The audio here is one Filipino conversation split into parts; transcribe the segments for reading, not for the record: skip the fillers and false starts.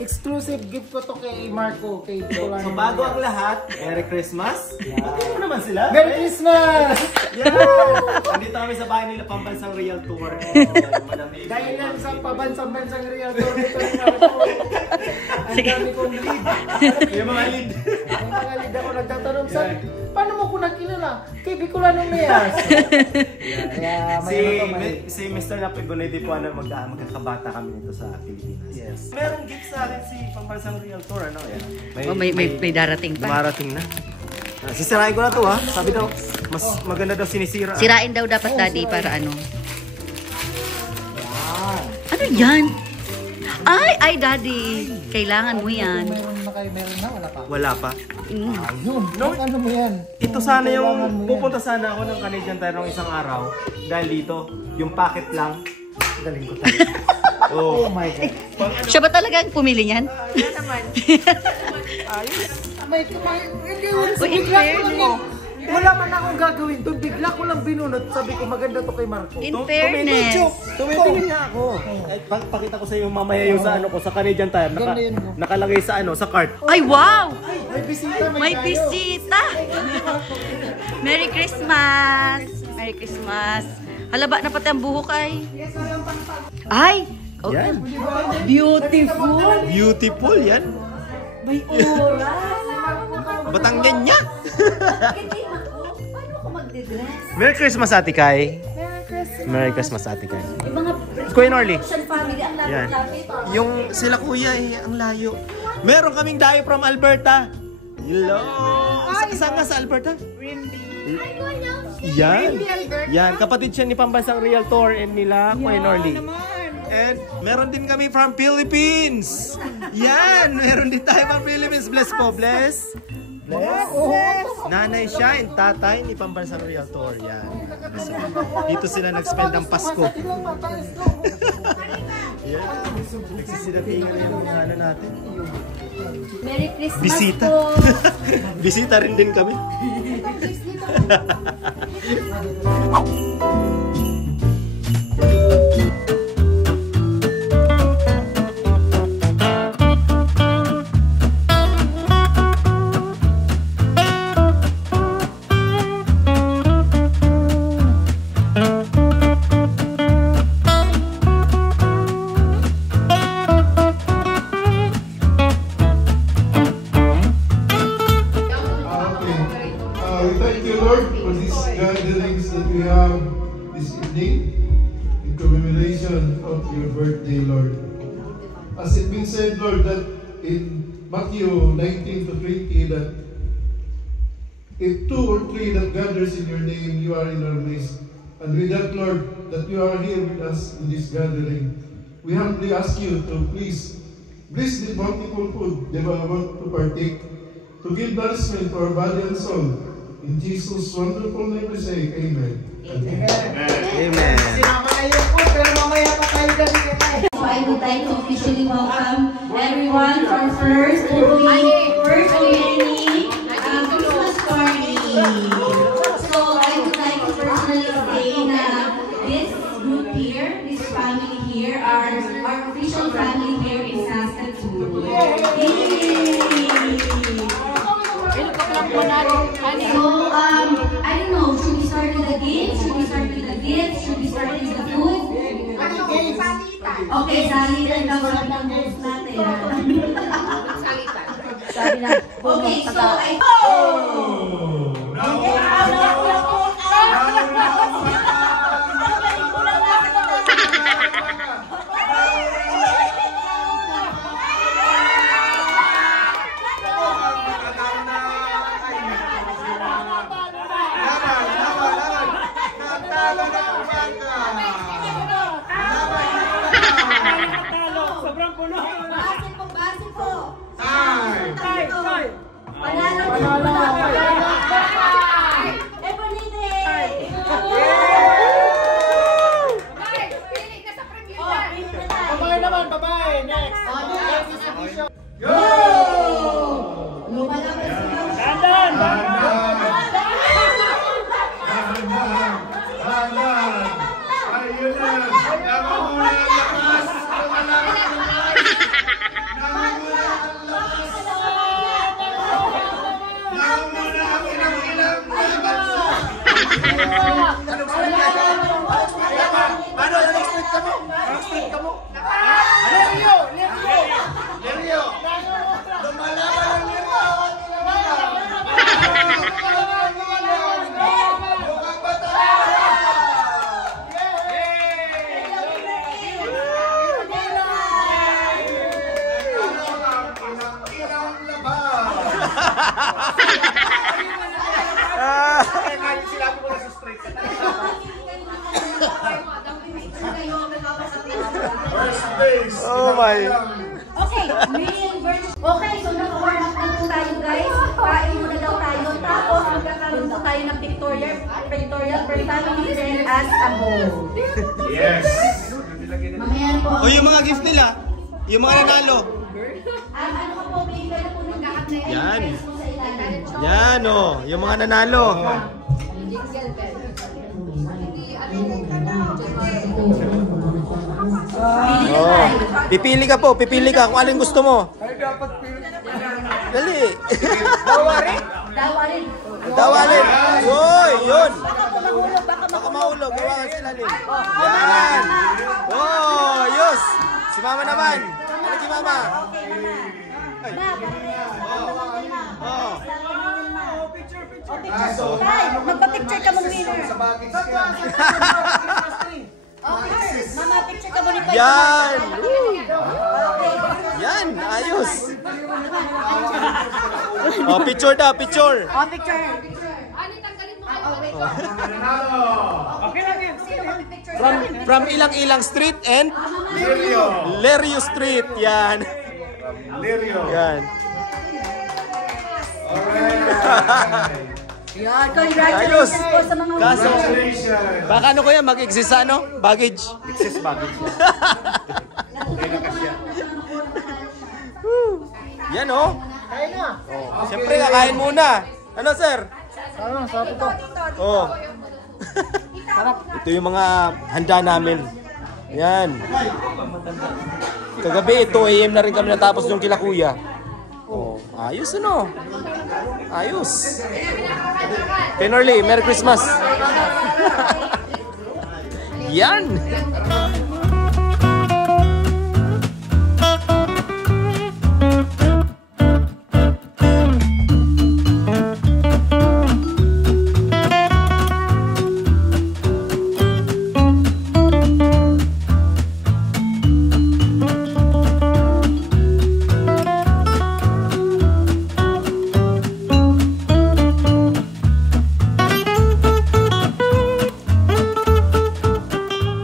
Exclusive gift ko to kay Marco, kay Bicolano. So bago ang lahat, Merry Christmas. Pati mo naman sila. Merry Christmas! Yeah! Andito kami sa bahay nila, Pambansang Real Tour. Dahil yan sa Pambansang Real Tour dito ni Marco. Ang dami kong lead. Yung mga lead. Yung mga lead ako nagtatanong sa, paano mo ko nakilala? Kay Bicolano Mayas. Si Mr. Napoy Bonetti po na magkakabata kami nito sa Pilipinas. Yes. Merong gift sa akin si Pambansang Real Tour, ano yan? May darating pa. Marating na. Sisirain ko na to ha. Sabi daw, mas maganda daw sinisira. Sirain daw dapat daddy para ano. Ano yan? Ay daddy. Kailangan mo yan. Meron na, wala pa? Wala pa. Ayun, ano mo yan? Ito sana yung, pupunta sana ako ng Canadian Tire ng isang araw. Dahil dito, yung packet lang. Galing ko tayo. Oh my God. Siya ba talaga ang pumili niyan? Yan naman. Wala man akong gagawin doon. Bigla ko lang binunot. Sabi ko maganda to kay Marco. In fairness. Tumitingin niya ako. Pakita ko sa iyo mamaya yung sa ano ko sa Canadian Tire. Nakalagay sa ano, sa cart. Ay wow! May bisita. May bisita! Merry Christmas! Merry Christmas! Halaba na pati ang buhok ay. Ay! Oh, yan. Beautiful! Beautiful yan. May aura! Batanggan niya. Paano ako magde-dress? Merry Christmas, Ate Kai. Merry Christmas. Merry Christmas, Ate Kai. Yung mga Kuya Norly. family, ang Yan. lapit-lapit. Yung sila kuya ang layo. Meron kaming dayo from Alberta. Hello. Saan nga sa Alberta? Yan. Yan. Kapatid siya ni Pambansang Real Tour and nila Kuya Norly. And meron din kami from Philippines. Yan. Meron din tayo from Philippines. Bless po. Bless. Bless. Nanay siya and tatay ni Pambansang Real Tour. Yan. Dito sila nag-spend ang Pasko. Yan. Nagsisidatingan na yung ano natin. Merry Christmas Bisita. po. Bisita rin din kami. Thank you, Lord, for these gatherings that we have this evening in commemoration of your birthday, Lord. As it been said, Lord, that in Matthew 19 to 20, that if 2 or 3 that gathers in your name, you are in our midst. And with that, Lord, that you are here with us in this gathering, we humbly ask you to please bless the bountiful food that we are about to partake, to give nourishment to our body and soul. In Jesus' wonderful name we say, Amen. Amen. Sinama na yung food, pero mamaya pa tayo dali kaya. So I would like to officially welcome everyone to our first of many Christmas party. So I would like to personally say that this group here, this family here, are our official family here in Saskatoon. So, I don't know, should we start with the games? Should we start with the gifts? Should we start with the food? Okay, salitan daw sabi ng host natin. Salitan. Okay, so I... Ayun na! Oh my. Okay, real version. Okay, so naka-warm up na po tayo guys. Kain muna daw tayo. Tapos magkakaroon po tayo ng pictorial per family friend as a whole. Yes. Mamaya na po. O yung mga gift nila, yung mga nanalo. Ano ka po, bigyan na po ng lahat na Yan. po sa ilalim. Yan oh, yung mga nanalo. Oh. Pipili ka po, pipili ka kung alin gusto mo. Dali. Dawarin. Dawalin. Yoy, yun. Baka mahulog, gawa sila din. Yan. Oh, yus. Si mama naman. Ano si mama? Oh. Magpa-picture ka mong winner. Mama, picture ka mo ni Pai. Yan. Yan, ayos. Oh, picture daw, picture. Oh, picture. Okay lang yun. From Ilang-Ilang Street and Lerio Street. Yan. Yan. Yan, congratulations po sa mga Kaso, winners. baka ano ko yan, mag-exist sa ano? Baggage. Excess baggage. Yan oh. Kain na. Oh. Siyempre, kakain muna. Ano, sir? Sarap ito. Oh. Ito yung mga handa namin. Yan. Kagabi, 2 AM na rin kami natapos yung kila kuya. Oh, ayos ano? Ayos. Tenorly, Merry Christmas. Yan.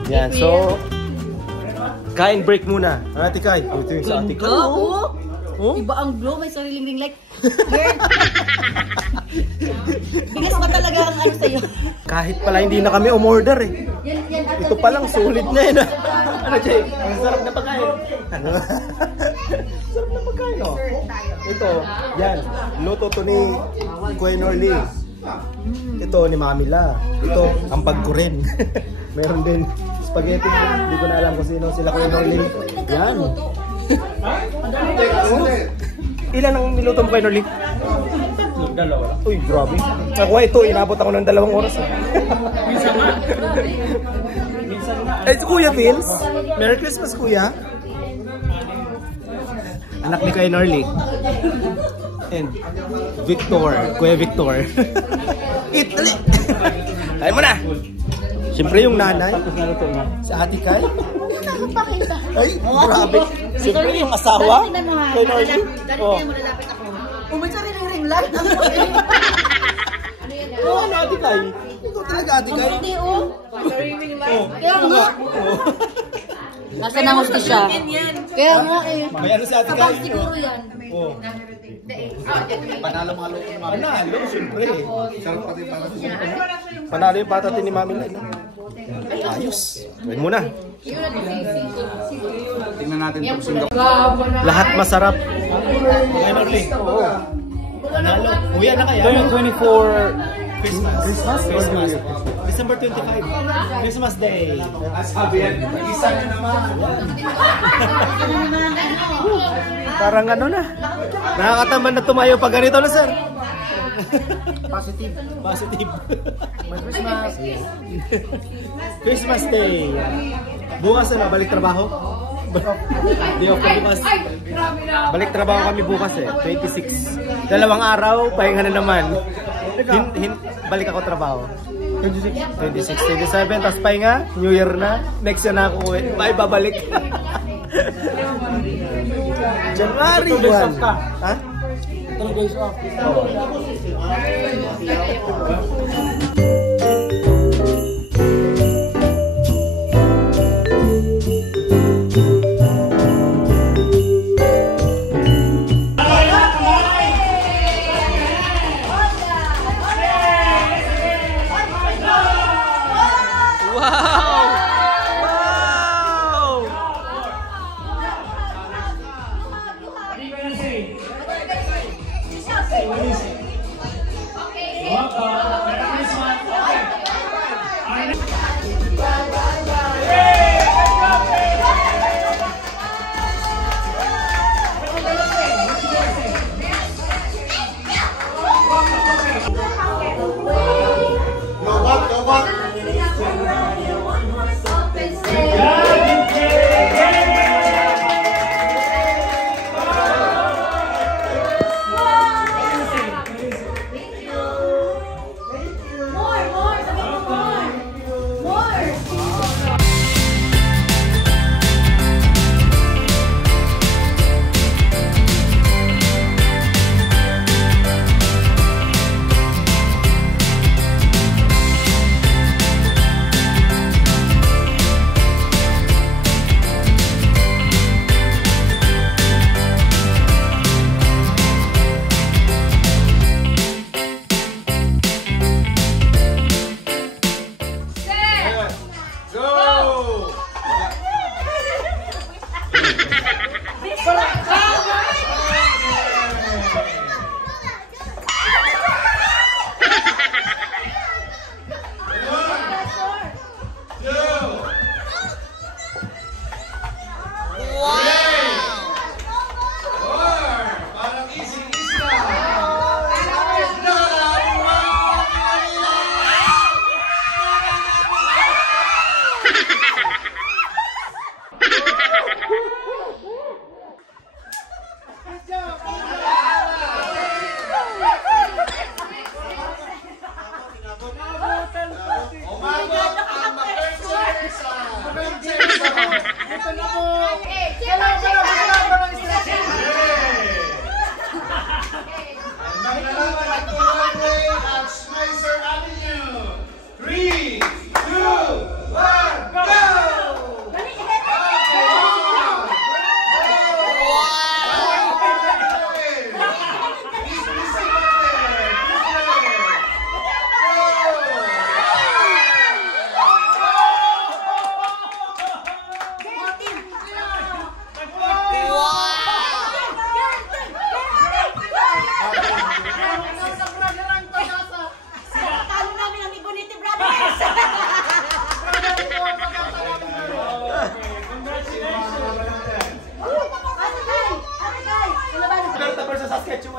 Yan, so kain break muna. Ate Kai. Ito yung sa Ate Kai. Oo. Oh? Iba ang glow, may sariling ring light. Girl. Bigas pa talaga ang ano sa'yo. Kahit pala hindi na kami umorder eh. Yan, Ito pa lang sulit na yun. Ano, Jay? Ang sarap na pagkain. Ano? Sarap na pagkain, oh. Ito, yan. Luto to ni Kuya Norly. Ito ni Mami La. Ito, ang bag ko rin. Meron din spaghetti. Hindi ko na alam kung sino sila Kuya Norly. Yan. Ilan ang niluto mo Kuya Norly? Dalawa. Uy, grabe. Nakuha ito, inabot ako ng 2 oras. Eh, Kuya Vince. Merry Christmas, Kuya. Anak ni Kuya Norly. And Victor. Kuya Victor. Italy. Kain mo na. Siyempre yung nanay. Si Ate Kai. Ay, grabe. Siyempre yung asawa. Kuya Norly. Oh. Umunsa rin yung ring light. Oo, ano Ate Kai? Ito talaga Ate Kai. Hindi, oh. Oh. Kaya nga. Nasa na siya. Kaya nga eh. May ano si Ate Kai? Kapag siguro yan. Oh. Panalo mga loob ni Mami. Panalo, siyempre. Sarap pati yung panalo. Panalo yung patatin ni Mami Lai. Ayos. Gawin mo na. Tingnan natin itong Singapore. Lahat masarap. Kuya Norly. Oo. Panalo. Uwi na kaya? 24 Christmas. December 25. Christmas Day. Sabi yan. Isa na naman. Parang ano na. Nakakatamad na tumayo pag ganito na, sir. Positive. Positive. Merry Christmas. Christmas Day. Bukas na, balik trabaho? Day off ko bukas. Balik trabaho kami bukas eh, 26. 2 araw, pahinga na naman. Balik ako trabaho. 26, 27, tapos pahinga, New Year na. Next year na ako uwi. Bye, babalik. January 1. Ha? 3 days off.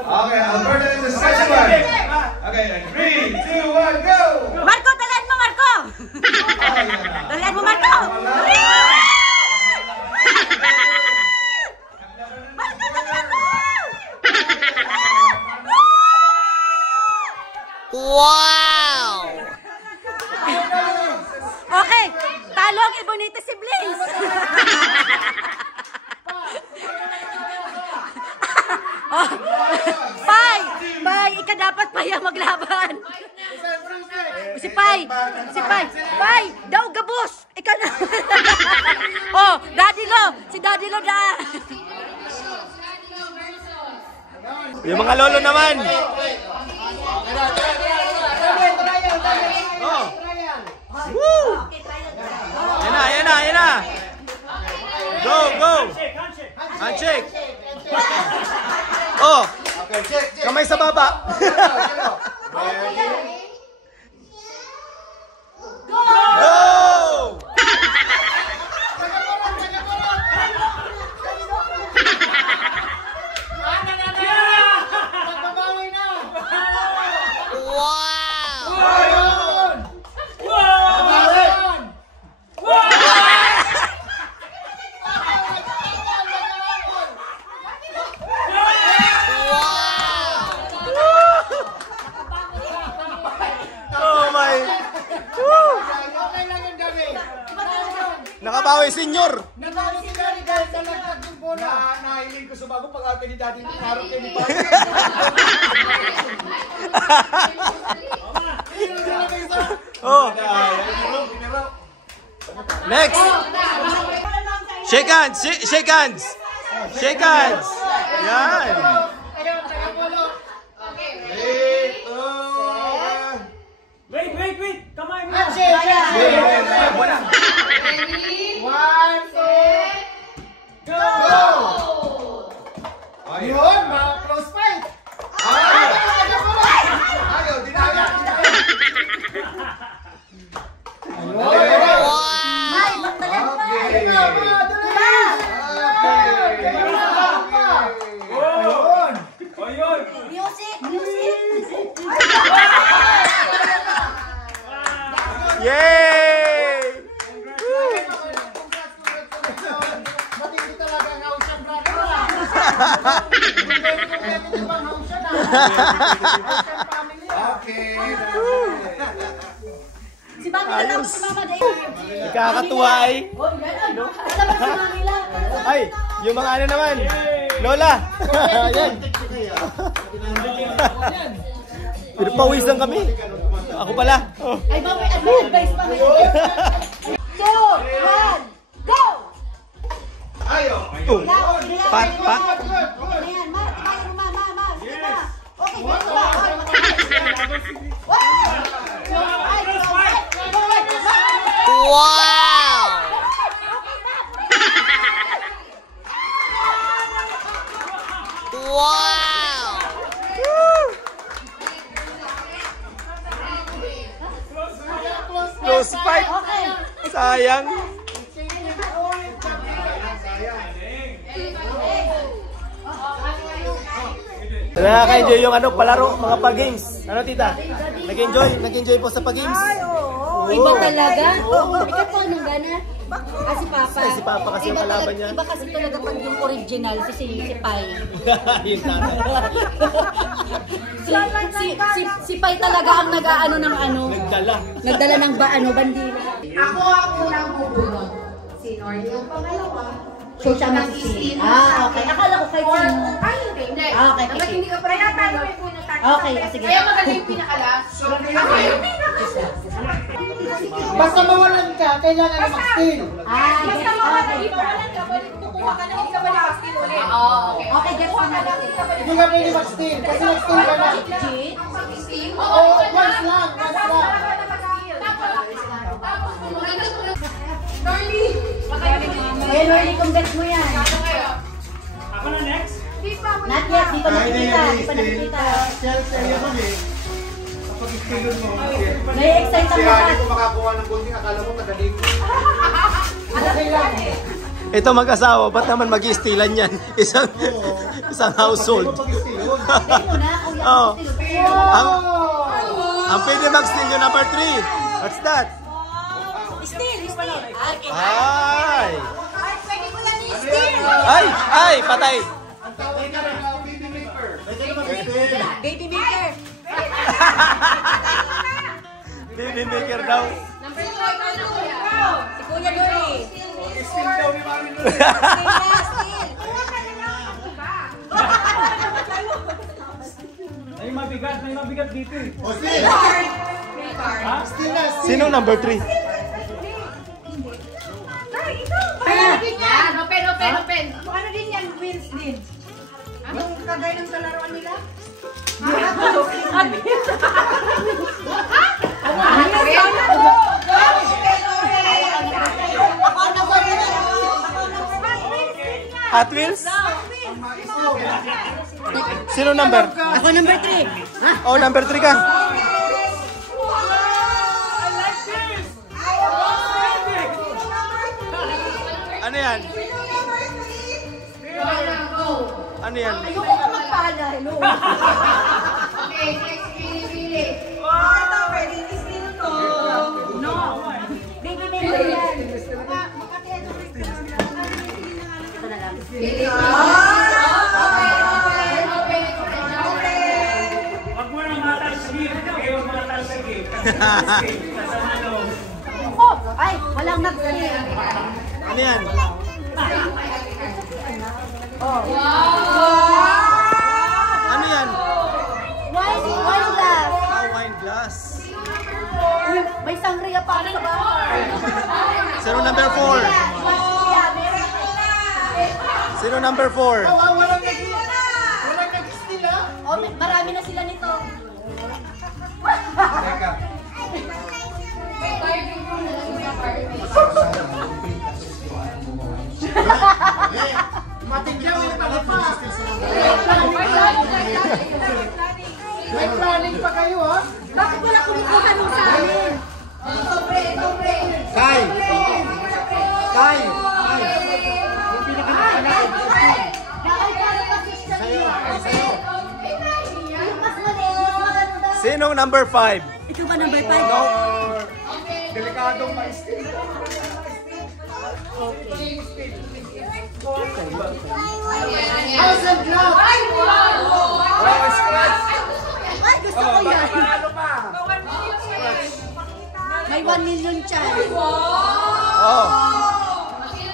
Okay, Alberta is the second one. Okay, 3, 2, 1, go! Marco, dalan mo, Marco! Dalan mo, Marco! Wow! Okay, talo ang Ibonite siblings! Oh, Pai, ika dapat pa yung maglaban. Si Pai, daw gabos. Ika na. Oh, si Daddy Lo da. Yung mga lolo naman. Oh. Woo! Yan na. Go. Handshake. Oh. Kamay sa baba. Go! Nakabawi, senyor! Nakabawi si Daddy dahil sa laglag yung bola. Nahiling ko sa bago pag-ate ni Daddy narap kayo ni Pai. Oh. Next! Shake hands! Yan! Wait! Kamay mo! Wala! 1, 2, go! Yun, mga close fight! Ayaw, dinaya! Ay, magtalan pa! Music! Yay! Matindi talaga ang hausan, brother. Okay. Si Mami na lang si Mama Day. Nakakatuwa ay. Alam mo si Mami lang. Ay, yung mga ano naman. Lola. Ayan. Pero pawisan kami. Ako pala. Oh. Ay, Mami, advice pa. 2, 1, go! Ayaw. Oh. Pat. Ayan, Ma. Sige na. Okay, ganito ba? Wow! Wow! Close fight. Sayang. Nakaka-enjoy yung ano, palaro, mga pa-games. Ano tita? Nag-enjoy po sa pa-games? Iba talaga. Ikaw po, anong gana? Kasi Papa. Si Papa kasi yung kalaban niya. Iba kasi talaga pag yung original, si Pai. Yung tatay. Si Pai talaga ang nag-aano ng ano. Nagdala. Nagdala ng bandila. Ako ang unang bubunot. Si Nordy ang pangalawa. So siya mag-steal. Ah, okay. Akala ko kay Tim. Ay, hindi. Ah, okay, Dapat okay. hindi ka pa rin tayo may punutan. Okay, sige. Kaya magaling yung pinakalas. Ako yung pinakalas. Basta mawalan ka, kailangan na mag-steal. Ah, Basta mawalan ka, walan ka, kukuha ka na hindi ka ba nakasteal ulit? Oo, okay. Okay, get one na lang. Hindi ka pwede mag-steal, kasi mag-steal ka na. Cheat? Mag-steal? Oo, once lang, once lang. Nordy! Eh, Lordy, kung get mo yan. Ako na next? Not yet, di pa nakikita. Di pa nakikita. Nai-excite ang lahat. makakuha ng kunting akala mo tagaling. Okay lang. Ito mag-asawa, ba't naman mag-i-stealan yan? Isang household. Tingnan mo na, kuya. Oh. Ang, Oh! ang pwede mag-steal yung number 3. What's that? Steal, steal. Ay! Ay, pwede ko lang i-steal. Ay! Patay! Baby maker. Baby maker daw. Number 2, ikaw na kuya. Si Kuya Lori. Steal daw ni Mami Lulu. Steal. May mabigat dito eh. Sinong number 3? Yan, open. Ano din yan, wheels din? Yung kagay ng kalaruan nila? Hot Wheels? Sino number? Ako number 3. Oh, number 3 ka. Ano yan? Ano yan? Ayoko ka magpala. Hello. Okay, next, Pili. Ito, pwede i-steal to. No. Baby maker yan. Ito na lang. Pili. Wag mo nang matalsik. Huwag mo nang matalsik. Kasama loob. Oh, ay, walang nag-steal. Ano yan? Ano yan? Wine glass. Ah, wine glass. Uy, may sangria pa sa bahay. Sino number 4? Sino number 4? Walang nag-steal ah. Oh, marami na sila nito. Matigyan mo yung pa. May planning pa kayo ha. Bakit wala kumukuha nung sa amin? Kai! Kai! Bakit para kasi sa'yo? Mas maliit. Sinong number 5? Ito ba number 5? No. Delikadong ma-steal. House and Club! Wow, scratch! Ay, gusto ko yan. Ano pa? May 1 million chan. Oh.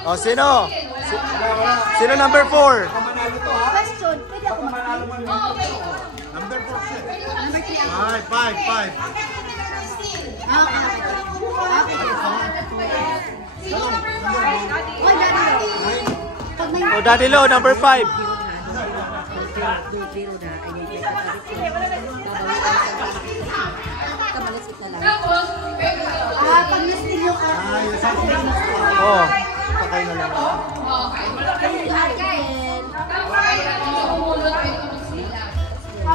Oh, sino? Sino number 4? Question, pwede ako mag-steal? Number 4. Number 3 ako. 5. Oy, daddy. Pag may Oh, Daddy Lo, number 5. kamalasik na lang. Pag na-steal yung Oh. Patay na lang.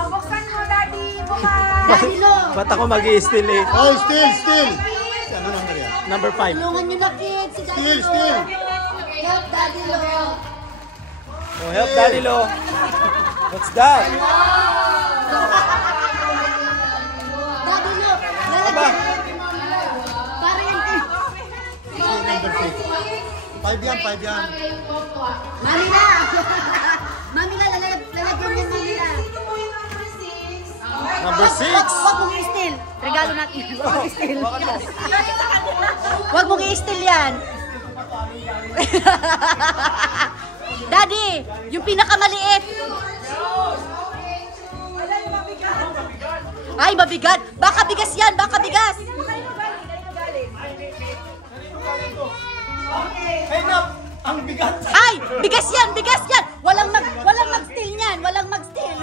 Buksan mo, Daddy. Daddy Lo, Ba't ako mag-i-steal eh? Oh, still. Ano number yan? Number 5. tulungan nyo na kids si Daddy Lo. Steal. Help Daddy Lo. Oh, help Daddy Lo. What's that? Daddy Lo, Aba. lalagyan. Para yan kay... Number 6. 5 yan. Mami na! Mami na, lalagyan mo yung mami na. Number 6. Huwag mong i-steal. Regalo natin. Huwag mong i-steal. Huwag mong i-steal yan. Daddy, yung pinakamaliit. Ay, mabigat. Baka bigas yan, baka bigas. Ay, ang bigat. Ay, bigas yan. Walang mag-steal yan. Walang mag-steal.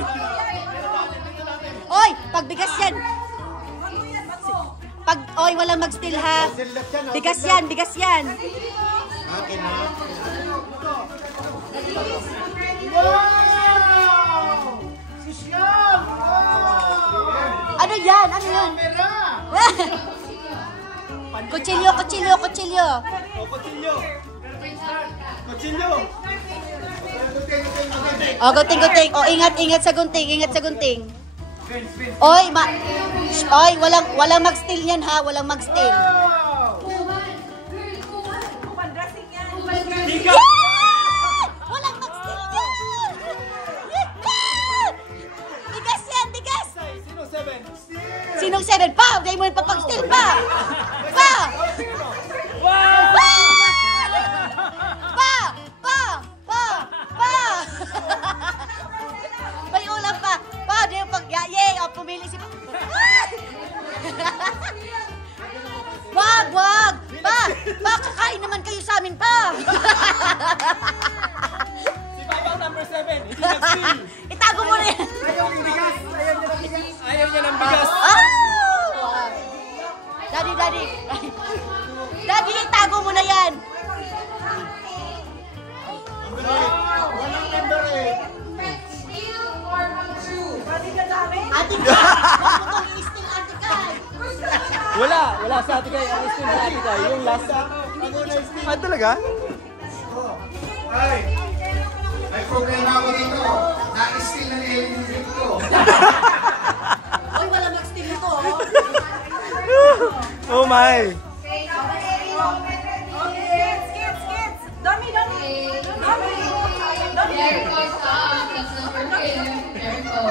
Oy, pag bigas yan. Oy, walang mag-steal ha. Bigas yan. Akin na. Wow! Sosyal! Wow! Ano yan? Camera! Kutsilyo. Oh, gunting. Oh, ingat sa gunting. Oy, walang mag-steal yan ha. Walang mag-steal. Yeah! Walang mag-steal yan! Bigas! Sinong 7? Pa! Huwag mo yung papag-steal pa! May ulam pa! Pa! Di yung pag-yay! O, pumili si... Wag! Pa! Kakain naman kayo sa amin pa! Si Papa number 7. Hindi nag-steal. Itago mo na yan! Ayaw niya ng bigas. Daddy, itago mo na yan! Walang number 8. Ate Kai! Huwag mo itong i-steal, Ate Kai! Wala sa atin kayo. Ang steal sa atin kayo. Yung last. Ah, talaga? Ay! May problema ako dito. Na-steal na niya yung drink ko. Oy, wala mag-steal ito. Oh my. Dami. Jericho, stop. That's not for him. Jericho.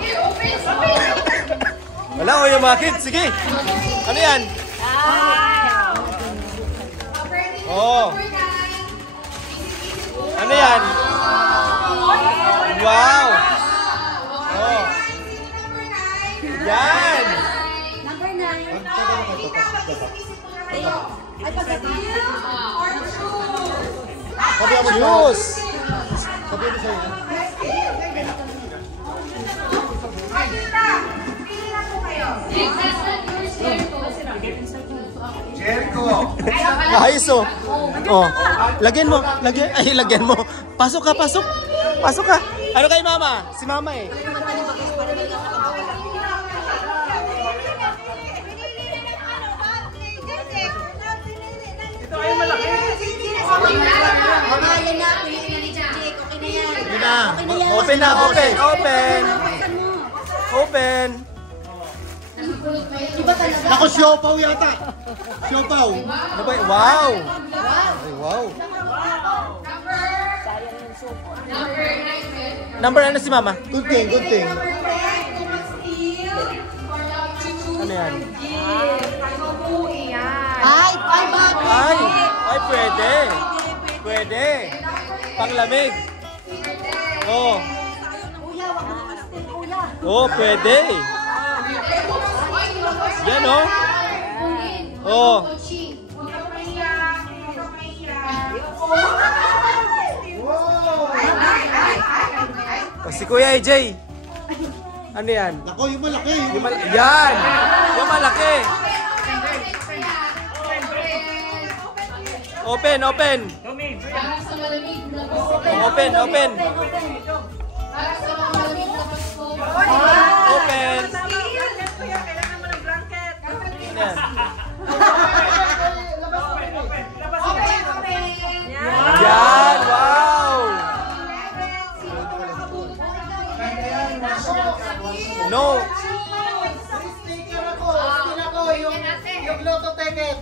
Here, open. Wala ko yung mga kids. Sige. Ano yan? Oh. Ano yan? Wow. Oh. Yan. Number 9. Ay, pagdating. Juice. Jericho! Ayos oh. Oh. Lagyan mo. Pasok ka. Ano kay mama? Si mama eh. Ito ay malaki! Yan na, piliin na ni Jake. Okay na yan. Yun na. Okay na yan. Open. Iba talaga. Ako, siopaw yata. Siopaw. Ano ba? Wow. Ay, wow. Number ano si mama? Good thing. Ano yan? Ay, Pwede. Panglamig. Oh. Oh, pwede. Yan oh. Oh. Si Kuya AJ. Ano yan? Ako, yung malaki. Yan! Yung malaki. Open. Para sa malamig na Pasko. Open. Para sa malamig na Pasko. Open. Kailangan mo ng blanket. Yan. Yan! Wow! No! Sticker ako! Yung lotto ticket!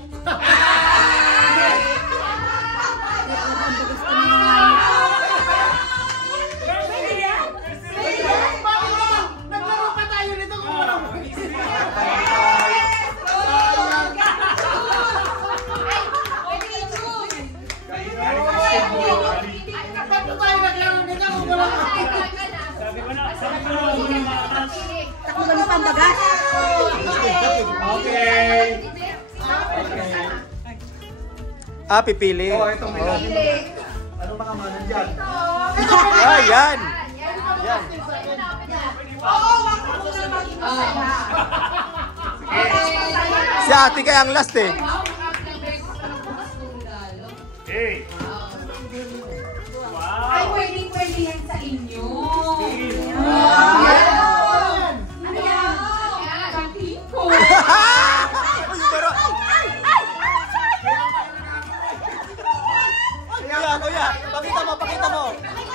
Ah, pipili. Oh, itong may ano mga manan dyan? Ah, yan. Yan. Si ate kaya ang last eh. Ay, pwede yan sa inyo. Ano yan? Katiko. Pero... Kuya, pakita mo.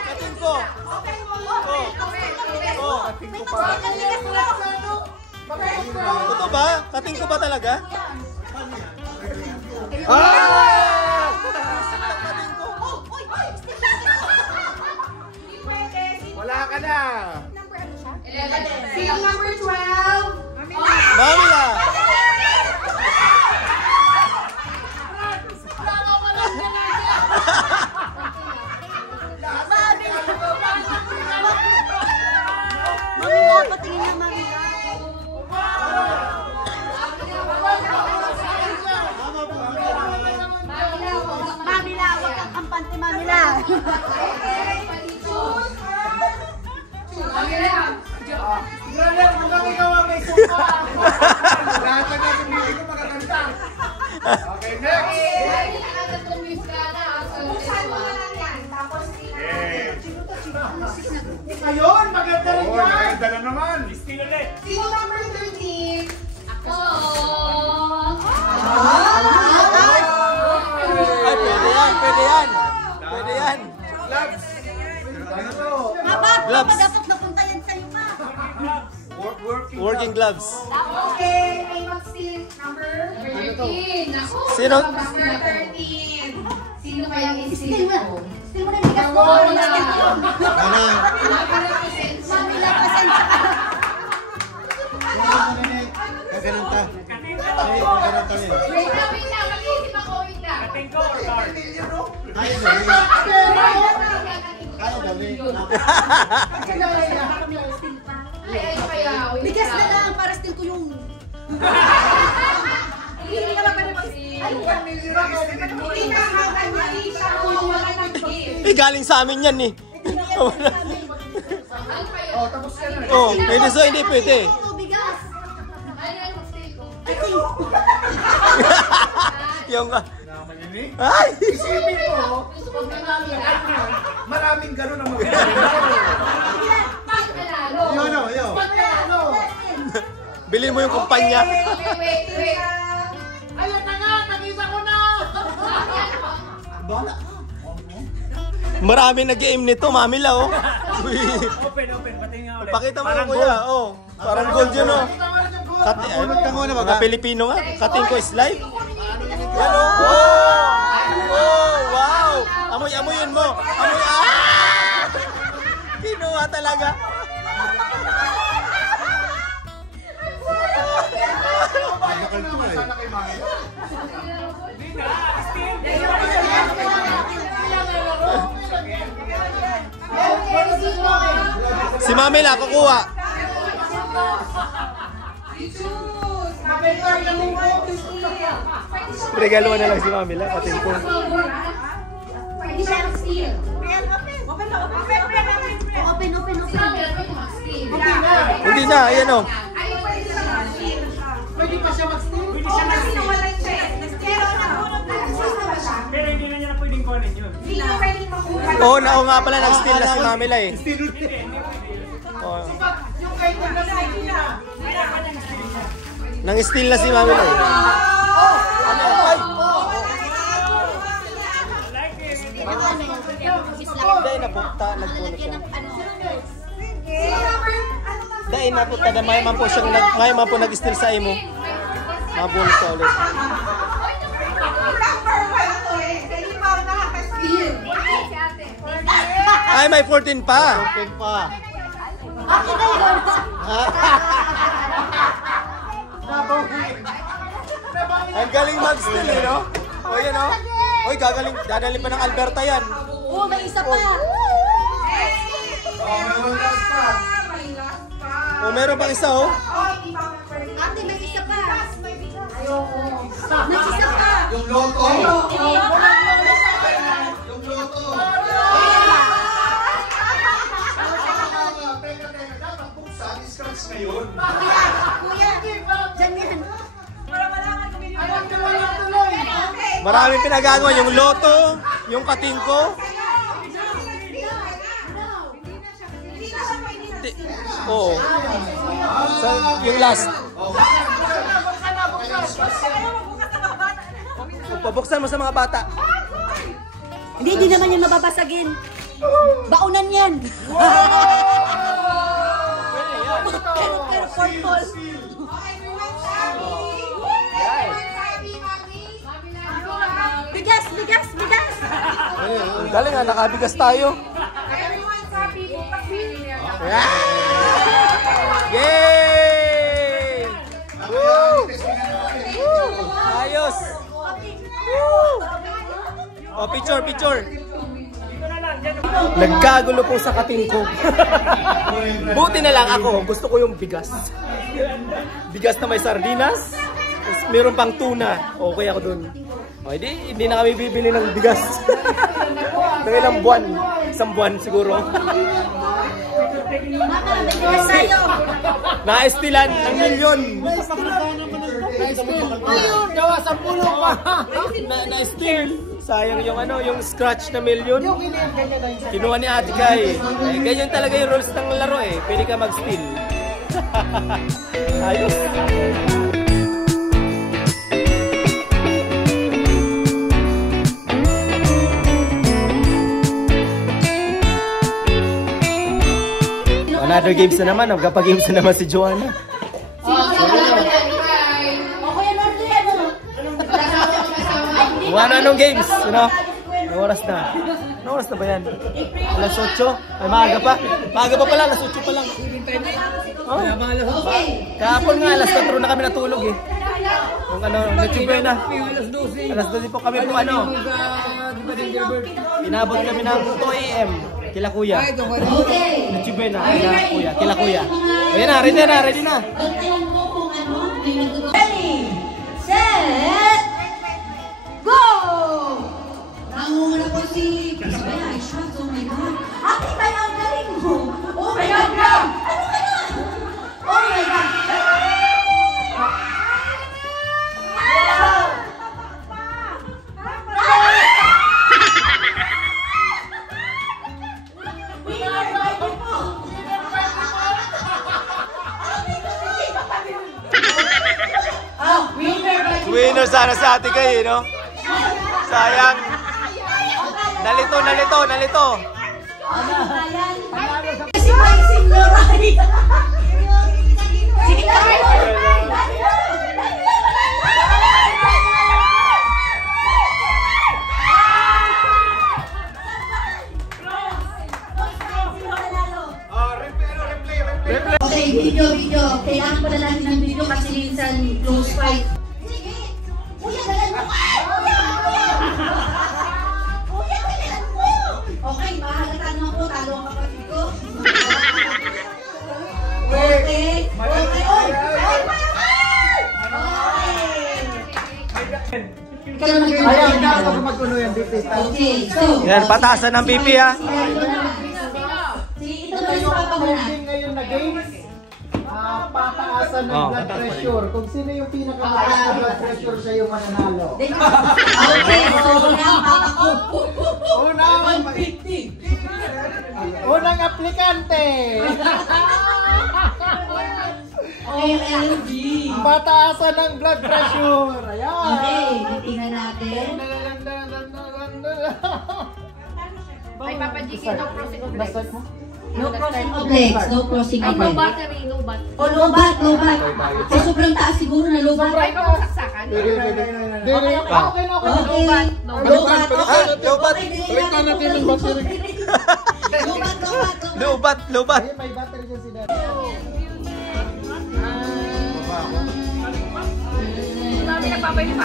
Kating ko. Oh. Totoo ba? Kating ko ba talaga? Ah! Kating ko. Wala ka na. Sino number 12? Mamila! Mamila, patingin niya, Mamila. Mamila, wag kang kampante, Mamila. Brother, mukhang ikaw ang may suka. Lahat na natin hindi ko makakanta. Okay, next. Ayun, maganda rin yan. Maganda na naman. Sino number 13? Ako. Ay, pwede yan. Labs. Ano to? Gloves. Dapat napunta yan sa'yo pa. Working gloves. Okay, may mag-steal number 13. Ako. Sino? Number 13. Sino kayang Steal i-steal mo. ko? Steal mo na yung bigas mo. Mamila, pasensya ka. Wait lang. Mag-iisip ako. Wait lang. Ay, kaya. Wait Bigas na lang. lang para steal ko yung... Hindi ka mag-steal. Hindi na mag-steal siya kung wala ng gift. Eh, galing sa amin yan eh. Ano kayo? Oh, tapos ka na. Oh, pwede so hindi pwede. Ito, bigas. Ano yung mag-steal ko? Yung ka. Naman yun eh. Ay! Isipin mo, Gusto ko na namin. maraming gano'n ang maganda. Pag nanalo. Yun. Pag nanalo. Bili mo yung kumpanya. Wait. Ayun na nga, nakita ko na. Maraming nag-aim nito, Mamila oh. Open, pati nga ulit. Pakita mo kuya, oh. Parang gold yun oh. Kati, mga Pilipino nga, kating ko is live. Yan oh. Oh, wow. Amoy-amoyin mo. Kinuha talaga. Sana kay Mami. Si Mamila kukuha. Regalo na lang si Mamila, kating ko. Pwede siya mag-steal. Open. Si Mami, pwede mag-steal. Hindi na, ayan oh. Ay, pwede siya mag-steal. Pwede pa siya mag-steal? Oo, kasi nawalan siya eh. Pero nahulog na siya. Pero hindi na niya na pwedeng kunin yun. Hindi na pwedeng makuha. Oo nga pala, nag-steal na si Mamila eh. Oh. Yung kay ko na na. Nang-steal na si Mamila eh. Ay! Dahil napunta, nagpunot Lalagyan na. ng ano. Dahil napunta na may man po siyang may man po nag-steal sa imo. Mabunot ka ulit. Ay, may 14 pa. 14 pa. Akin na yun. Ang galing mag-steal eh, no? O yan, no? Uy, dadali pa ng Alberta yan. Oo, may isa pa. O, meron pang isa, oh. Ate, may isa pa. May isa pa. Yung loto. Oo. Maraming pinagagawa. Yung loto, yung katingko. Oo. So, yung last. Pabuksan mo sa mga bata. Hindi naman yan mababasagin. Baunan yan. Pero purple. Bigas! Dali nga, nakabigas tayo. Yay! Woo! Ayos! Oh, picture. Nagkagulo po sa katingko. Buti na lang ako, gusto ko yung bigas. Bigas na may sardinas, meron pang tuna. Okay ako dun. O, hindi na kami bibili ng bigas. Ng ilang buwan. Isang buwan siguro. Na-estilan ng milyon. Gawa sa pulo pa. Na-estil. Sayang yung yung scratch na milyon. Kinuha ni Ate Kai. Ganyan talaga yung rules ng laro eh. Pwede ka mag-steal. Ayos. Another games na naman. Magkapag-games na naman si Joanna. Anong games? Ano? Anong oras na? Anong oras na ba yan? Alas 8? Ay, maaga pa. Maaga pa pala. Alas 8 pa lang. Oh? Kahapon nga, alas 4 na kami natulog eh. Kung natsubre na. Alas 12 po kami po inabot kami ng 2 AM. Kila kuya. Natsubre na. Kuya. Kila kuya. Ayan na, ready na. Ready, set, go! Nangunguna po si Isabella. I shocked, oh my God. Ate, tayo ang galing mo. Oh my God, Ram! Ano ka na? Oh my God! Winner sana si Ate Kai, no? Sayang. Nalito. Si Maxine Loray. Sige na. Okay, video. Kailangan pala natin ng video kasi minsan close fight. Sige. Kuya, galan mo. Kuya, galan mo. Okay, mahalata naman po. Talo ang kapatid ko. Okay. Ayaw na ako magkuno yung BP. Okay, so. Yan, pataasan ng BP ha. Ito ba yung papamuna? Ngayon na games, pataasan ng blood pressure. Kung sino yung pinakamataas na blood pressure, siya yung mananalo. Okay, so Unang aplikante. OLG. Pataasan ng blood pressure. Ayan. Okay, tingnan natin. Ay, Papa Jiki, no crossing of legs. No crossing of legs. No crossing Ay, of no legs. battery, no bat. O, lobat. So, sobrang taas siguro na lobat. Ay, pabasaksakan. Okay. Okay. Lobat. Lobat. Okay. Lobat. Balikan natin yung battery. Lobat. May battery siya si Dad. Dami nagpapay pa.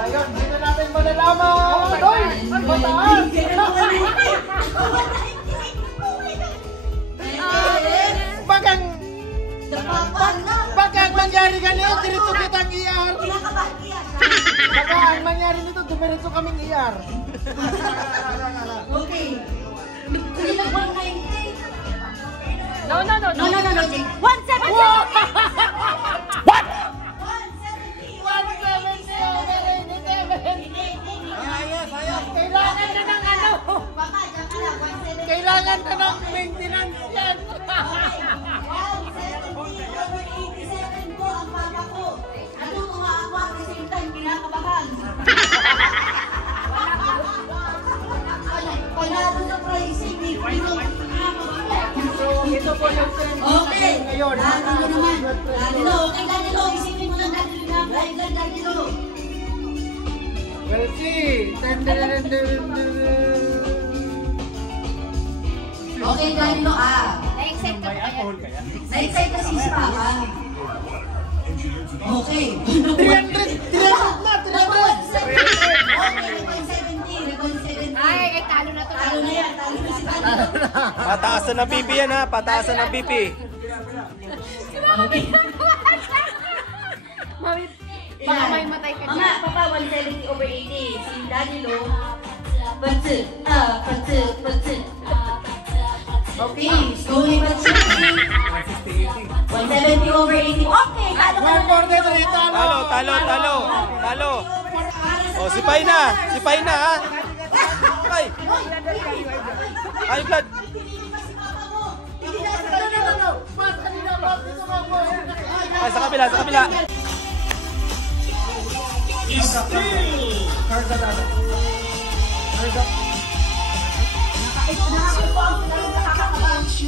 Ayun, dito natin malalaman. Hoy, mataas. Bagang mangyari ganito, dirito kitang IR. Baka ang mangyari nito, dumiretso kaming IR. Okay. Sino 190? No. 170. What? We'll see. Okay, Danilo Na-excite ka ba kaya? Na-excite kasi si Papa. Okay. 300 na! Ay, talo na to. Talo na yan. Talo na si Danilo. Pataasan ng BP yan ha. Pataasan ng BP. Mami, baka may matay ka dyan. Mga Papa, 170/80. Si Danilo, Patu. Okay, slowly but surely. 170/80. Okay, talo ka na. 143, Talo. O, si Pai na ha. Pai. Ay, Vlad. Ay, sa kabila.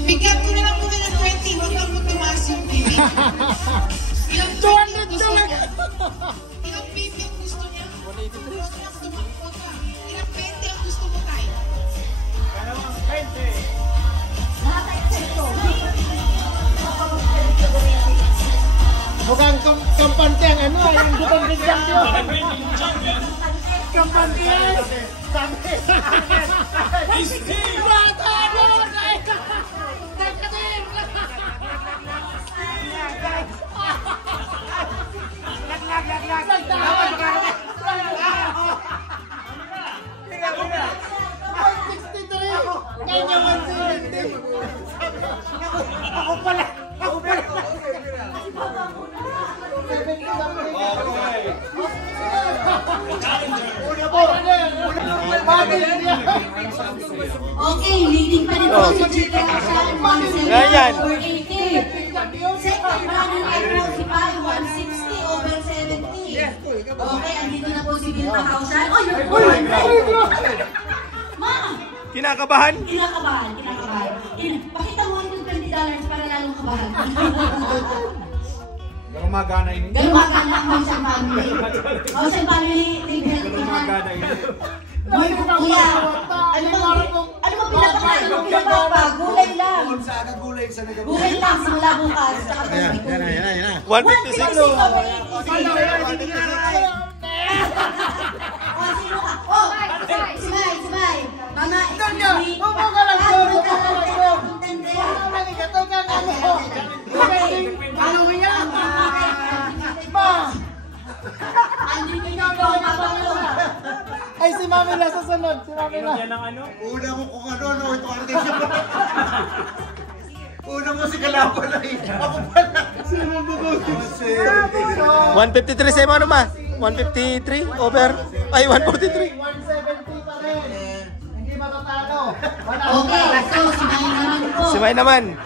Bigyan ko na lang muna ng 20, huwag kang magtumaas yung baby. Ilang 200 na lang! Ilang baby ang gusto niya? Ilang tumakbo ka? Ilang 20 ang gusto mo tayo? Mukhang kampante ang ano, yung gutong big champion. Kampante yan! Sabi! Ako pala! Okay, leading pa rin po si Chika Hassan, 170/80. Second runner ay po si Pai, 160/70. Okay, andito na po si Vilma Kausan. Oh, you're good! Ma! Kinakabahan? Kinakabahan. Pakita mo yung $20 para lalong kabahan. Gumagana yun. Ganun maganda ang Kausan family. Kausan family, take help naman. Kuya, ano mo pinapakain mo kina Papa? Gulay lang. Gulay lang, simula bukas. Yan. 156. Si May. Mama, Ay, si Mami na sa sunod. Si Mami na. Una mo kung ano, ito artist. Una mo si Kalapan na eh. Ako pala. Sino mo ba? 153 sa'yo ano ma? 153 over? Ay, 143. 170 pa rin. Hindi matatalo. okay, so si May naman po. Si Mai naman.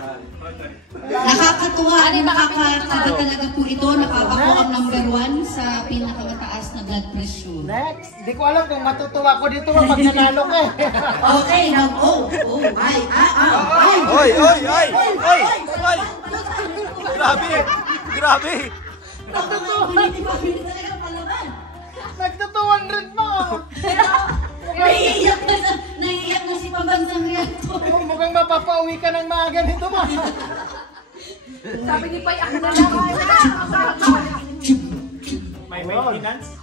Nakakatuwa at nakakatawa talaga po ito. Nakabako ang number 1 sa pinakamataas na blood pressure. Next. Di ko alam kung matutuwa ko dito pag nanalo ka eh. Okay, now, Oy! Grabe! Nagto 200 mo. Naiiyak na si Pambansang Reactor. Mukhang mapapauwi ka ng maaga nito mo. Sabi ni Pai, ako na lang. May maintenance?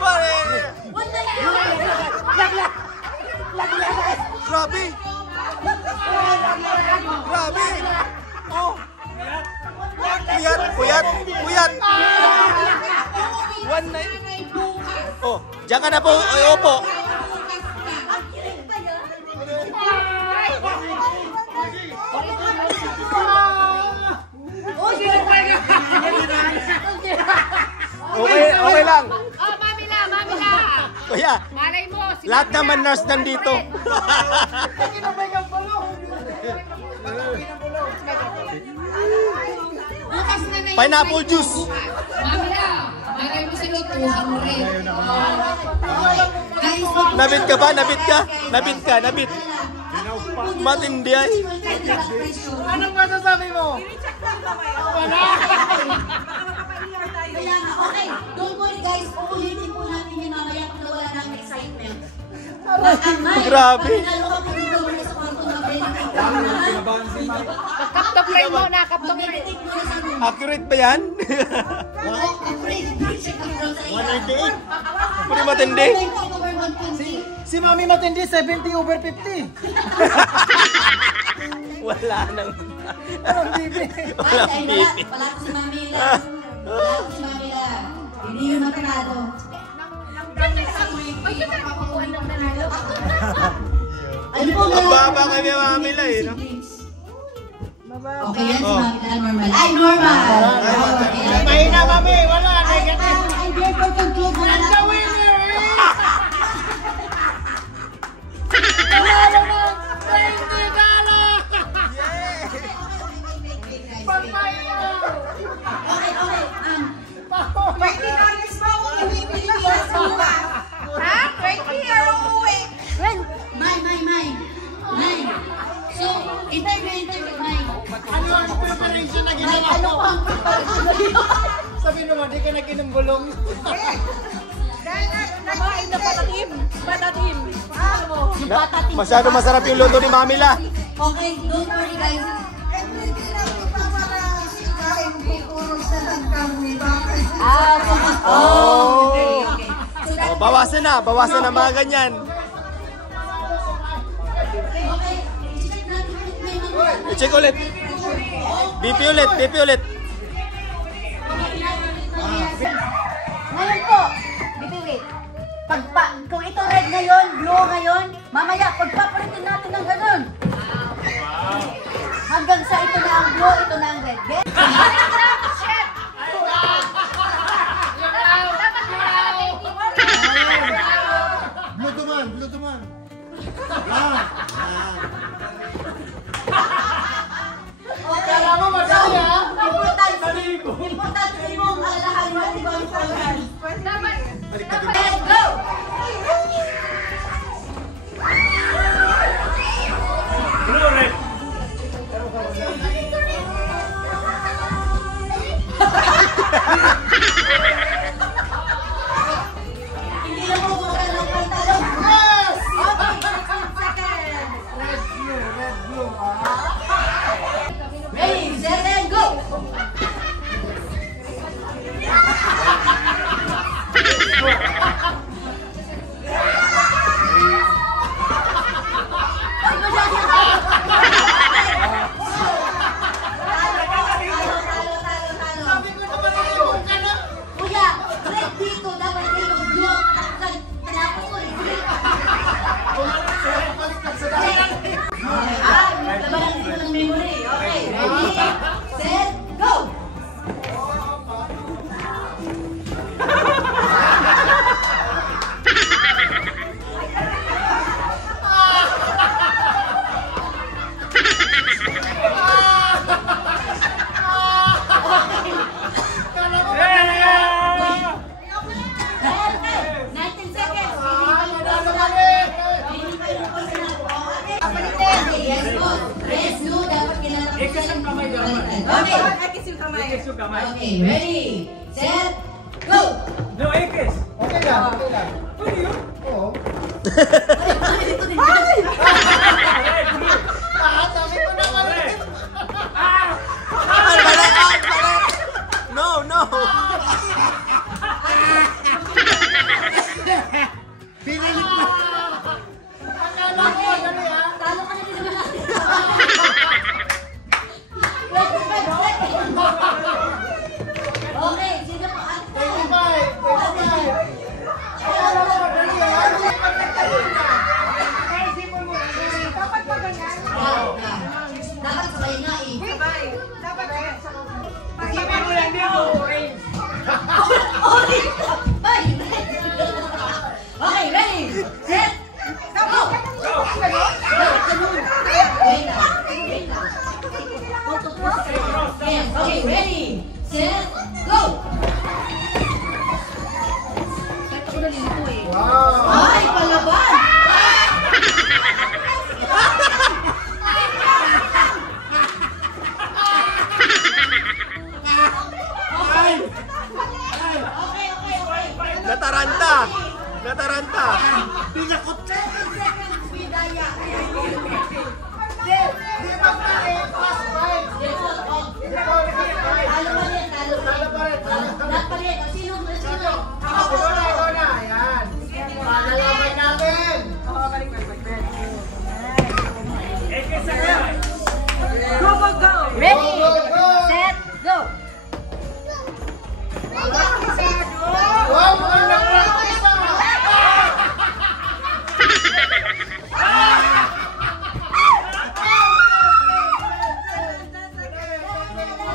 Pare! Wala yan! Grabe! Oh! Puyat! 190. Oh, diyan ka na po. Ay, opo. Okay lang. Oh, mami na. Kuya, Malay mo. lahat naman nurse nandito. Bukas na na Pineapple juice. Mami na. Malay mo sila 200. Guys, Nabit ka ba? Nabit. Matindi ay. Anong masasabi mo? Kaya nga, okay. Don't worry guys, uulit Grabe. Kaptop frame mo na, kaptop frame. Accurate ba yan? 198. Puri matindi. Si Mami Matindi, 70/50. Wala nang... Parang bibi. Walang pipi. Wala ko si Mami lang. Wala ko si Mami lang. Hindi yung matanado. Ano po Ang baba kami Mami lang eh, no? Okay yan si Mami lang, normal. Ay, normal! Mahina, Mami. Wala. Negative. I therefore conclude na lang. Panalo ng 20 gala. Pagpayaw. Okay, okay. Ha? 20 or uuwi? May. So, interview, May. Ano ang preparation na ginawa Ano mo? po ang preparation na ginawa? Sabi naman, di ka nag-inumbulong. Nakain na patatim. Patatim. Ano mo? Yung patating. Masyado masarap yung luto ni Mami La. Okay, don't worry guys. Oh. Okay. Oh, bawasan na mga ganyan. Okay, check natin ulit may mga. I-check ulit. BP ulit. Ngayon po, wait. Kung ito red ngayon, blue ngayon, mamaya, pagpapalitin natin ng ganun. Hanggang sa ito na ang blue, ito na ang red. Get? Blue to man. Okay. Kala mo madali, ha? Importante mo ang alalahan mo, di ba ang follow? Dapat. Let's go! Hindi na mo magkano ng pantalon. Yes! Okay, 15 seconds. Red blue. Ready, set, and go! Sabi ko naman yung ka na. Kuya, red dito, dapat dito, blue. Tinapos ko rin, green. Labanan dito ng memory. Okay, ready, set, go! Okay, ready, set, go! Okay lang. Oo. Sabi ko naman. No. Pinili ko. Akala ko madali, ha? Talo ka na din naman natin. Okay, sino po? 25. Akala ko madali, ha? Dapat pa ganyan. Dapat sabay nga eh. Sabay. Dapat ganyan. Sabi mo lang dito, orange. Okay, ready, set, go! Yes, okay, ready, set, go! Wow. Ay, palaban! Okay. Nataranta. Nataranta. Pinakot. Bidaya. Di ba pare? Pass five. Talo pa rin, talo pa rin. Lahat pa rin. Sino? Ako na. Ayan. Malalaman natin. Go, go, go. Ready, Go, go, go. set, go.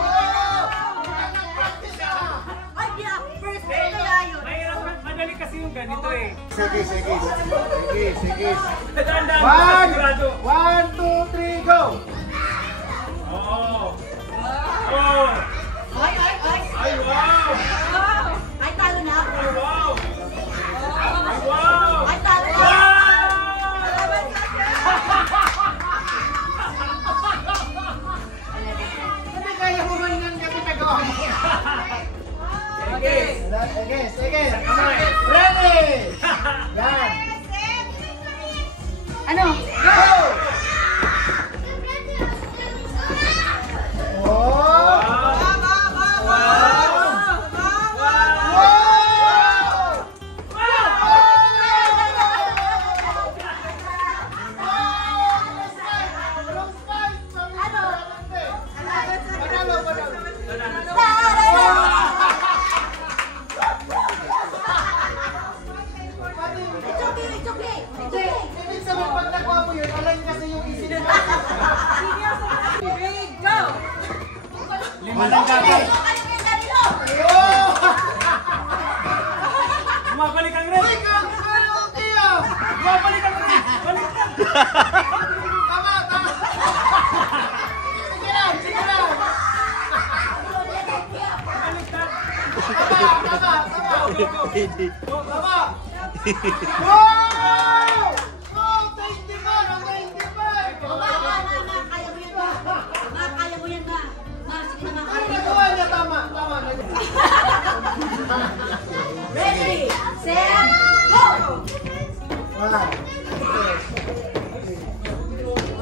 Wow, ang nag-practice ah. Ay, first play kaya yun. Madali kasi yung ganito eh. Sige. Dahan-dahan. 1, 2, 3, go. Oo. Oh. Ay. Ay, wow. Ay, talo na. Ay, wow. Ay, wow. Ay, talo na. Hindi kaya mo man yan kasi nagawa mo. Sige. Ready. Yan. Ano? Go! Oh! It's okay. Ibig sabihin pag nakuha mo yun, alam kasi yung incident. Go! Lima lang gagawin. Oh! Bumabalik ang red. Uy, kakakalti ah! Bumabalik ang red. Balik lang. Tama! Sige lang! Tama! Wow! Wow! 95! Kaya mo yan, ma. Sige na, Ano nagawa niya? Tama! Ready, set, go!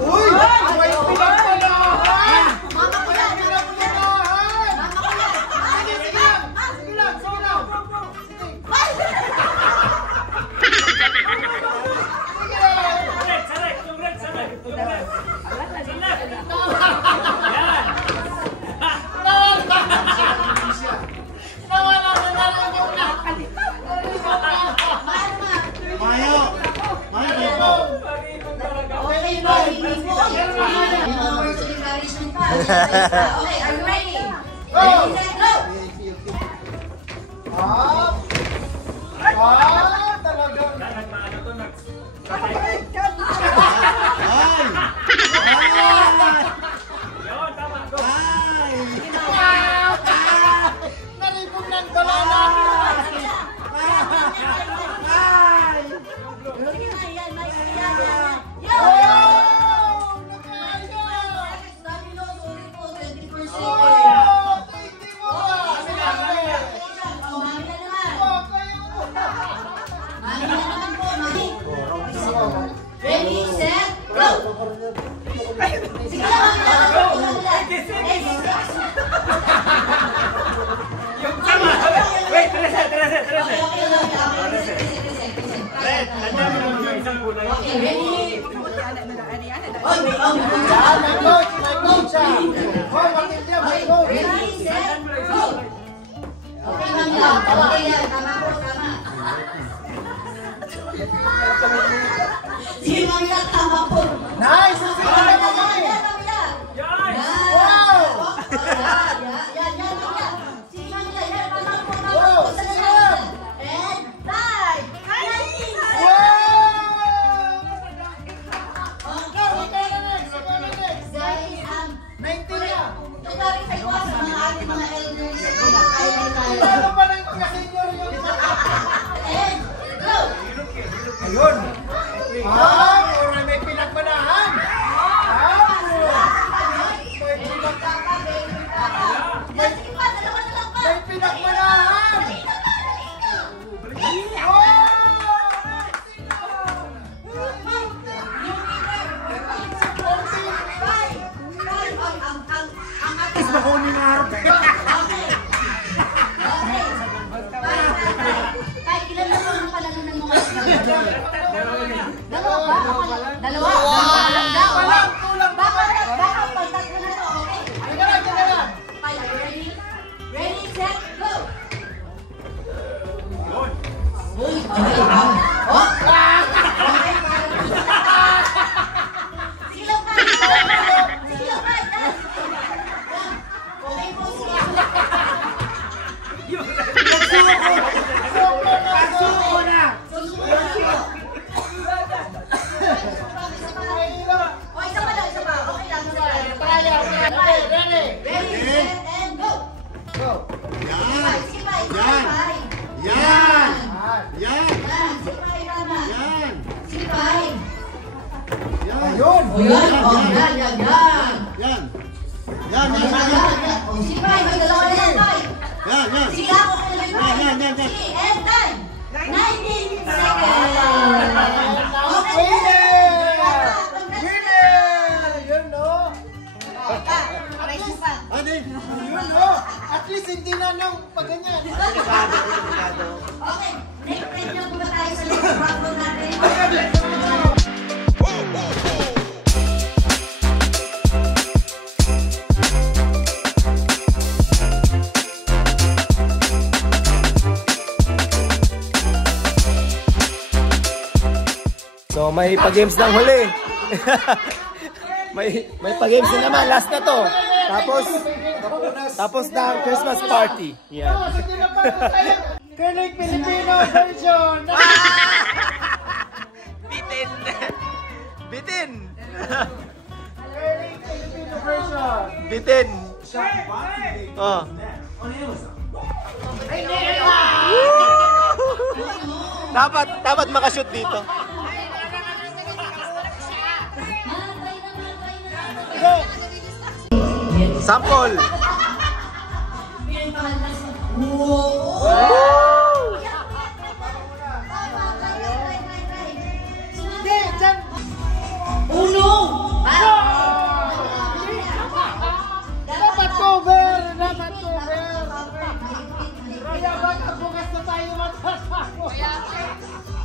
Uy! May pinagpalahan! Mama ko yan, Pinagpalahan! mama ko yan. Sige lang! Saray. Yung red. Yan. Nawala na lang yung una! Pag-ibang talaga. Okay, are you ready? Ready, set, go! Talagang... Nagmaano to, Yun, tama. Go. Nalipog ng dalala! Sige na, yan. Wow! Nakaya! Sabi no, sorry po, 20%. Oh! Thank you mo! Mami na naman. Oh, kayo! Mami na naman po, mami. Ready, set, go! Sige na, mami na. Wait, 13. Okay, Nandiyan mo naman yung isang kulay. okay, ready? Yan, may coach ah! Oh, matindi yan, may coach! Ready, set, go! Okay, mami lang. Okay yan. Tama po, tama. Sige, mami lang. Tama po. Nice! Sige na Mami naman! lang, mami lang. Yan. Wow! Yan. Sige, mami lang. Yan, tama po, tama Wow, po. sige Sige lang. And 5. Wow! Okay, okay. Next! Guys, 19 na! ito clarify ko sa mga ating mga elders. Ano pa na yung mga-senior yun? And go! Ayun! Ah! May pinag Kasuko na! O, isa pa lang, isa pa. Okay lang, isa pa. Ready? Ready, set, and go! Go! Yan! Sipay, Yan. sipay. Yan! Yan! Yan, sipay, tama. Yan! Sipay. Ayun! O, yan, o, yan, yan, yan. Yan! Yan, yan, yan. O, sipay, may dalawa na yan, Pai. Yan! Yan! Sige, ako kayo lang, Pai. Yan, yan, yan. Sige, and time. 19 seconds. Okay. Yun, no? Price pa. Ano yun, no? At least hindi na nang pagganyan. Okay, next time na muna tayo sa next round natin. So may pa-games ng huli. may pa-games na naman, last na to. Tapos na ang Christmas party. Yan. Kilig Filipino version! Bitin. Bitin. Kilig Filipino version! Bitin. Oh. Dapat makashoot dito. Sample. Uno! Dapat cover! Dapat cover! Kaya baka bukas na tayo matasapos.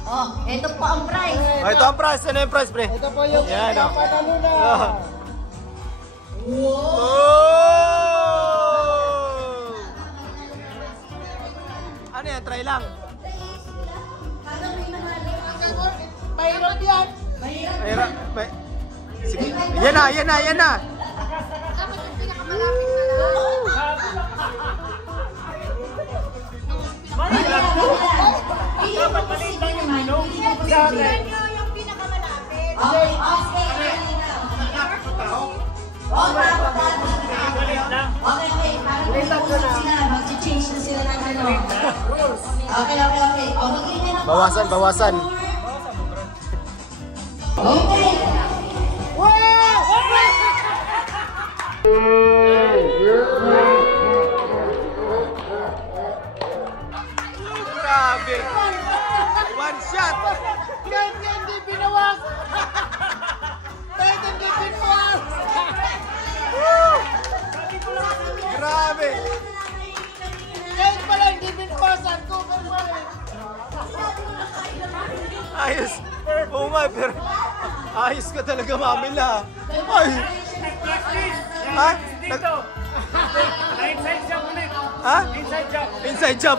Oh, ito po ang prize. Oh, ito ang prize. Ano yung prize, pre? Ito po yung Yan, oh. panalo na. Oh! Ano yan? Try lang. Mahirap yan! Mahirap. Sige. Yan na, yan na, yan na. Okay, okay. Okay. Mag-change na sila ng ano. Okay. Bawasan. Okay. Grabe. One shot. Kahit hindi binawas! Kahit hindi binawas! Grabe. Kahit pala hindi binawasan, cover pa rin. Ayos. Oh my, pero ayos ka talaga, Mamila. Ay. Ha? Dito. Inside job ulit. Ha? Inside job. Inside job.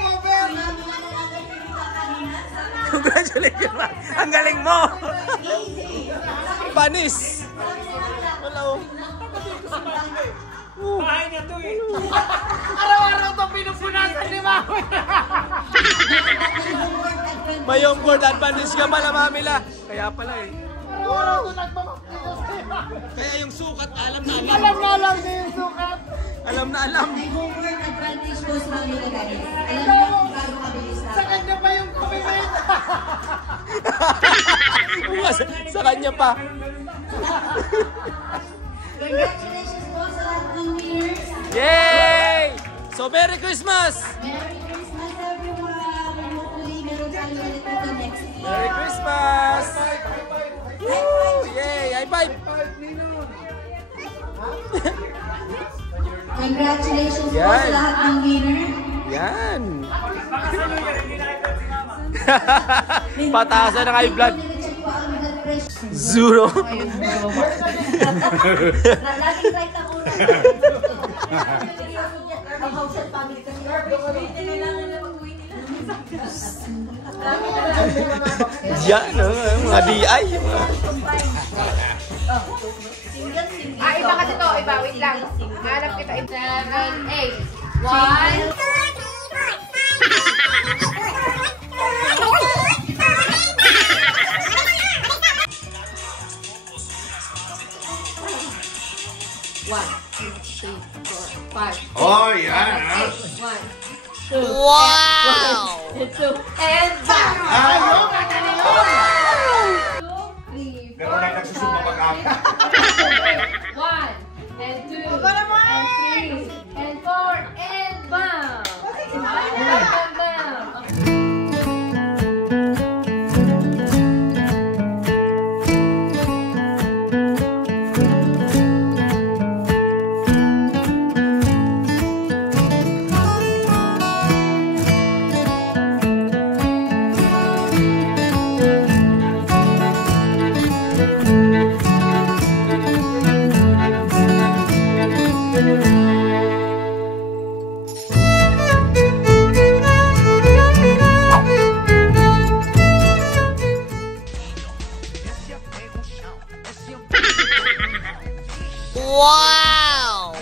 Cover! Congratulations, man. Ang galing mo. Panis. Wala oh. Bahay niya to eh. Araw-araw ito pinupunasan ni Mami. May home court advantage ka pala, Mamila. Kaya pala eh. Araw-araw ito nagmamagpinos ni Mami. Kaya yung sukat, alam na alam. Alam na alam niya yung sukat. Alam na alam. Home court advantage po sa mga nilagay. Alam niyo kung gaano kabilis na. Sa kanya pa yung commitment. Sa kanya pa. Congratulations po sa lahat ng winners. Yay! So, Merry Christmas! Merry Christmas everyone! And hopefully meron tayo ulit ito next year. Merry Christmas! Woo! Yay! High five! Congratulations po Yan. sa lahat ng winner. Yan! Patasan ng high blood. Nag-check po ang blood pressure. Zero. Laging right ang una. Ang household family kasi. Kailangan na mag-uwi nila. Yan, mga DI. Iba kasi to, iba. Wait lang. Hanap kita. 7, 8. 1. Wow! And two. And back. Ayaw, madali yun. 2, 3, 4, Pero nagkasusog na pag-aka. 1, and 2, and 3, and 4, and bam! And bam! Wow!